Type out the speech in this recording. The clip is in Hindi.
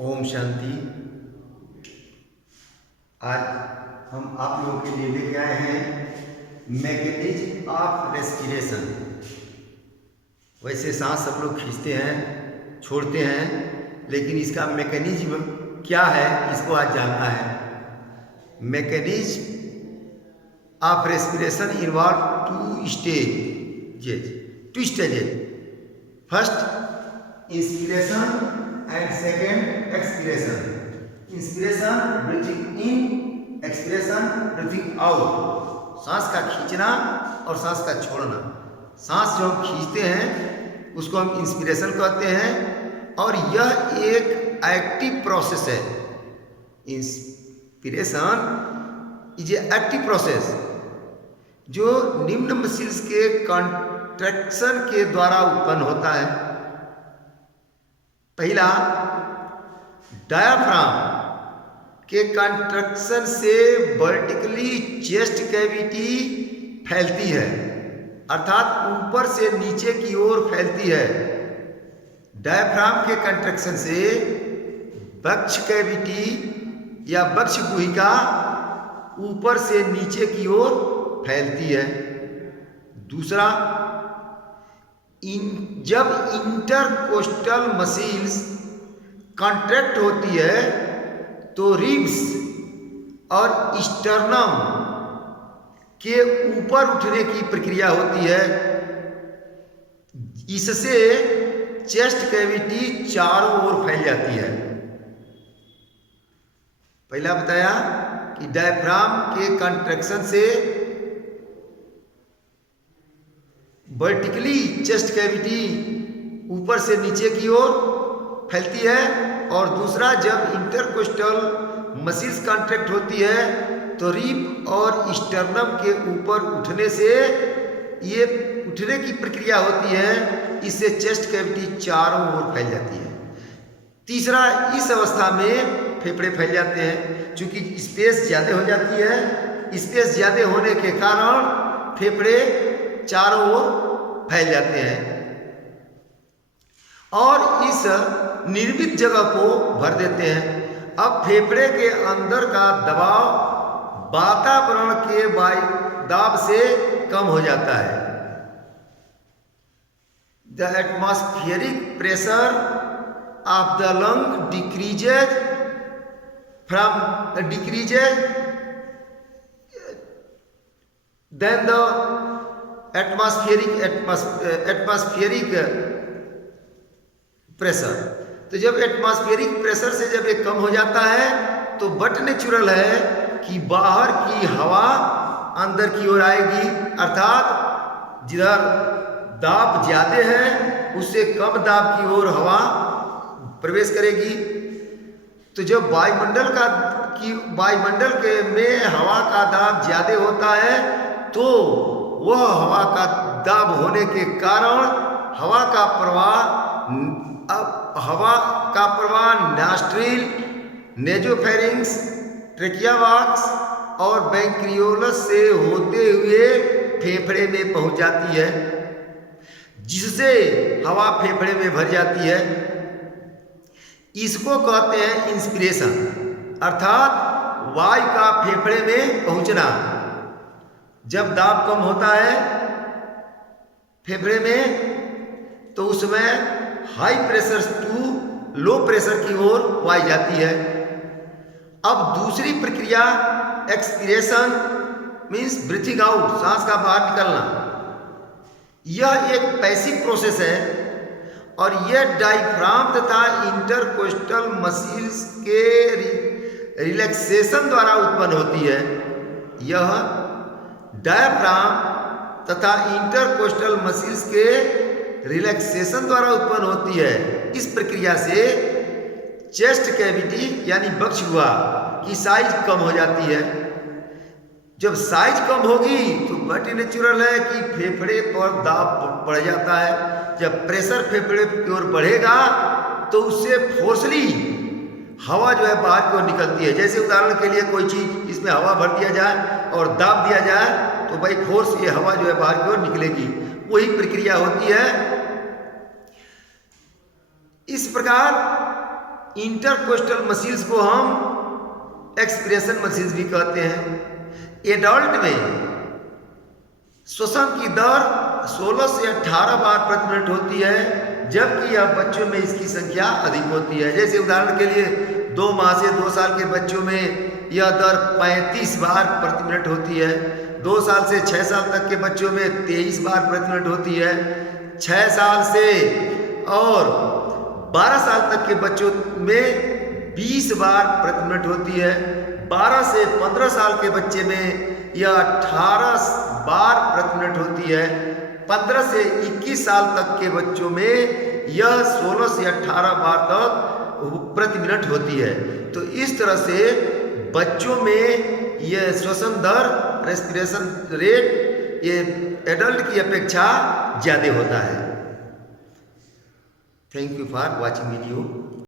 ओम शांति। आज हम आप लोगों के लिए लेके आए हैं मैकेनिज्म ऑफ रेस्पिरेशन। वैसे सांस सब लोग खींचते हैं, छोड़ते हैं, लेकिन इसका मैकेनिज्म क्या है इसको आज जानना है। Mechanism of respiration involve two stages. First inspiration and second expiration. Inspiration breathing in, expiration breathing out. सांस का खींचना और सांस का छोड़ना। सांस जो हम खींचते हैं उसको हम इंस्पिरेशन कहते हैं और यह एक एक्टिव प्रोसेस है। Inspiration is a active process जो निम्न मसल्स के कॉन्ट्रैक्शन के द्वारा उत्पन्न होता है। पहला, डायाफ्राम के कंट्रक्शन से वर्टिकली चेस्ट कैविटी फैलती है, अर्थात ऊपर से नीचे की ओर फैलती है। डायाफ्राम के कंट्रक्शन से वक्ष कैविटी या वक्ष गुहिका ऊपर से नीचे की ओर फैलती है। दूसरा, जब इंटरकोस्टल मसल्स कॉन्ट्रैक्ट होती है तो रिब्स और स्टर्नम के ऊपर उठने की प्रक्रिया होती है। इससे चेस्ट कैविटी चारों ओर फैल जाती है। पहला बताया कि डायफ्राम के कॉन्ट्रैक्शन से वर्टिकली चेस्ट कैविटी ऊपर से नीचे की ओर फैलती है, और दूसरा जब इंटरकोस्टल मसल्स कॉन्ट्रैक्ट होती है तो रिब और स्टर्नम के ऊपर उठने से ये उठने की प्रक्रिया होती है। इससे चेस्ट कैविटी चारों ओर फैल जाती है। तीसरा, इस अवस्था में फेफड़े फैल जाते हैं। चूंकि स्पेस ज़्यादा हो जाती है, स्पेस ज़्यादा होने के कारण फेफड़े चारों ओर फैल जाते हैं और इस निर्मित जगह को भर देते हैं। अब फेफड़े के अंदर का दबाव वातावरण के वायु दाब से कम हो जाता है। The atmospheric pressure of the lung decreases then the atmospheric pressure. तो जब एटमॉस्फेरिक प्रेशर से जब ये कम हो जाता है तो बट नेचुरल है कि बाहर की हवा अंदर की ओर आएगी, अर्थात जिधर दाब ज़्यादा है उससे कम दाब की ओर हवा प्रवेश करेगी। तो जब वायुमंडल के में हवा का दाब ज़्यादा होता है तो वह हवा का दाब होने के कारण हवा का प्रवाह नॉस्ट्रिल, नेजोफेरिंक्स, ट्रेकियावाक्स और ब्रैंकियोलस से होते हुए फेफड़े में पहुंच जाती है, जिससे हवा फेफड़े में भर जाती है। इसको कहते हैं इंस्पिरेशन, अर्थात वायु का फेफड़े में पहुंचना। जब दाब कम होता है फेफड़े में तो उसमें high pressure to low pressure की ओर वायु जाती है। अब दूसरी प्रक्रिया एक्सपिरेशन मीन्स ब्रीथिंग आउट, सांस का बाहर निकलना। यह एक पैसिव प्रोसेस है और यह डायफ्राम तथा इंटरकोस्टल मसल्स के रिलैक्सेशन द्वारा उत्पन्न होती है। यह डायफ्राम तथा इंटरकोस्टल मसल्स के रिलैक्सेशन द्वारा उत्पन्न होती है। इस प्रक्रिया से चेस्ट कैविटी यानी वक्ष गुहा की साइज कम हो जाती है। जब साइज कम होगी तो बट नेचुरल है कि फेफड़े पर दाब बढ़ जाता है। जब प्रेशर फेफड़े की ओर बढ़ेगा तो उससे फोर्सली हवा जो है बाहर की ओर निकलती है। जैसे उदाहरण के लिए कोई चीज़ इसमें हवा भर दिया जाए और दाब दिया जाए तो भाई फोर्स ये हवा जो है बाहर की ओर निकलेगी, वही प्रक्रिया होती है। इस प्रकार इंटरकोस्टल मसल्स को हम एक्सप्रेशन मसल्स भी कहते हैं। एडल्ट में श्वसन की दर 16 से 18 बार प्रति मिनट होती है, जबकि यह बच्चों में इसकी संख्या अधिक होती है। जैसे उदाहरण के लिए 2 माह से 2 साल के बच्चों में यह दर 35 बार प्रति मिनट होती है, 2 साल से 6 साल तक के बच्चों में 23 बार प्रति मिनट होती है, 6 साल से और 12 साल तक के बच्चों में 20 बार प्रति मिनट होती है, 12 से 15 साल के बच्चे में यह 18 बार प्रति मिनट होती है, 15 से 21 साल तक के बच्चों में यह 16 से 18 बार तक प्रति मिनट होती है। तो इस तरह से बच्चों में यह श्वसन दर, रेस्पिरेशन रेट ये एडल्ट की अपेक्षा ज़्यादा होता है। Thank you for watching video.